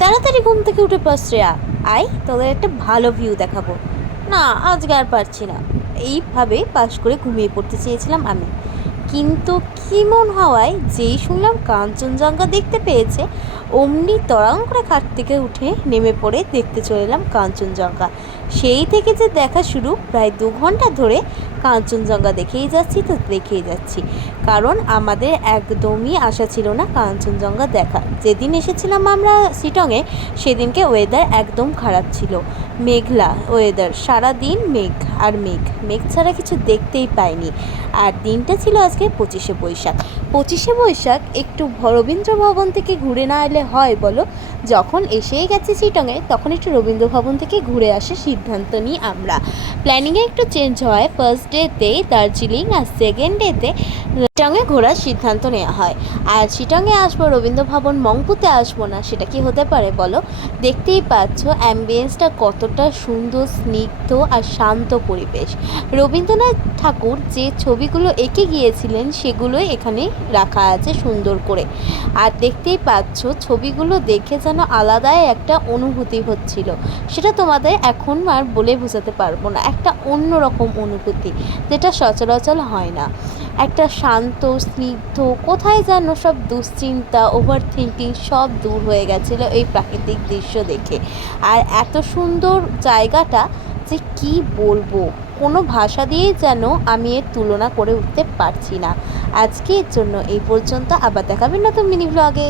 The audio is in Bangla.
তাড়াতাড়ি ঘুম থেকে উঠে পড় শ্রেয়া। আয় তোদের একটা ভালো ভিউ দেখাবো। না, আজকে আর পারছি না। এইভাবে পাশ করে ঘুমিয়ে পড়তে চেয়েছিলাম আমি, কিন্তু কি মন হওয়ায় যেই শুনলাম কাঞ্চনজঙ্ঘা দেখতে পেয়েছে, অমনি তড়াং করে খাট থেকে উঠে নেমে পড়ে দেখতে চলে এলাম কাঞ্চনজঙ্ঘা। সেই থেকে যে দেখা শুরু, প্রায় 2 ঘন্টা ধরে কাঞ্চনজঙ্ঘা দেখেই যাচ্ছি তো দেখেই যাচ্ছি। কারণ আমাদের একদমই আশা ছিল না কাঞ্চনজঙ্ঘা দেখার। যেদিন এসেছিলাম আমরা শিটংয়ে, সেদিনকে ওয়েদার একদম খারাপ ছিল, মেঘলা ওয়েদার, সারাদিন মেঘ আর মেঘ, মেঘ ছাড়া কিছু দেখতেই পাইনি। আর দিনটা ছিল আজকে 25শে বৈশাখ। 25শে বৈশাখ একটু রবীন্দ্র ভবন থেকে ঘুরে না এলে হয় বলো? যখন এসেই গেছি শিটংয়ে, তখন একটু রবীন্দ্র ভবন থেকে ঘুরে আসার সিদ্ধান্ত নিই আমরা। প্ল্যানিংয়ে একটু চেঞ্জ হয়, ফার্স্ট ডেতে দার্জিলিং আর সেকেন্ড ডেতে শিটংয়ে ঘোরার সিদ্ধান্ত নেওয়া হয়। আর শিটংয়ে আসবো, রবীন্দ্র ভবন মংপুতে আসবো না, সেটা কি হতে পারে বলো? দেখতেই পাচ্ছ অ্যাম্বিয়েন্সটা কতটা সুন্দর, স্নিগ্ধ আর শান্ত পরিবেশ। রবীন্দ্রনাথ ঠাকুর যে ছবিগুলো এঁকে গিয়েছিলেন, সেগুলোই এখানে রাখা আছে সুন্দর করে। আর দেখতেই পাচ্ছ ছবিগুলো দেখে যেন আলাদাই একটা অনুভূতি হচ্ছিল। সেটা তোমাদের এখন আর বলে বোঝাতে পারবো না, একটা অন্যরকম অনুভূতি, যেটা সচরাচর হয় না। একটা শান্ত, স্নিগ্ধ, কোথায় যেন সব দুশ্চিন্তা, ওভার থিঙ্কিং সব দূর হয়ে গেছিলো এই প্রাকৃতিক দৃশ্য দেখে। আর এত সুন্দর জায়গাটা যে কি বলবো, কোনো ভাষা দিয়েই যেন আমি এর তুলনা করে উঠতে পারছি না। আজকে এর জন্য এই পর্যন্ত, আবার দেখাবেন নতুন মিনি ব্লগে।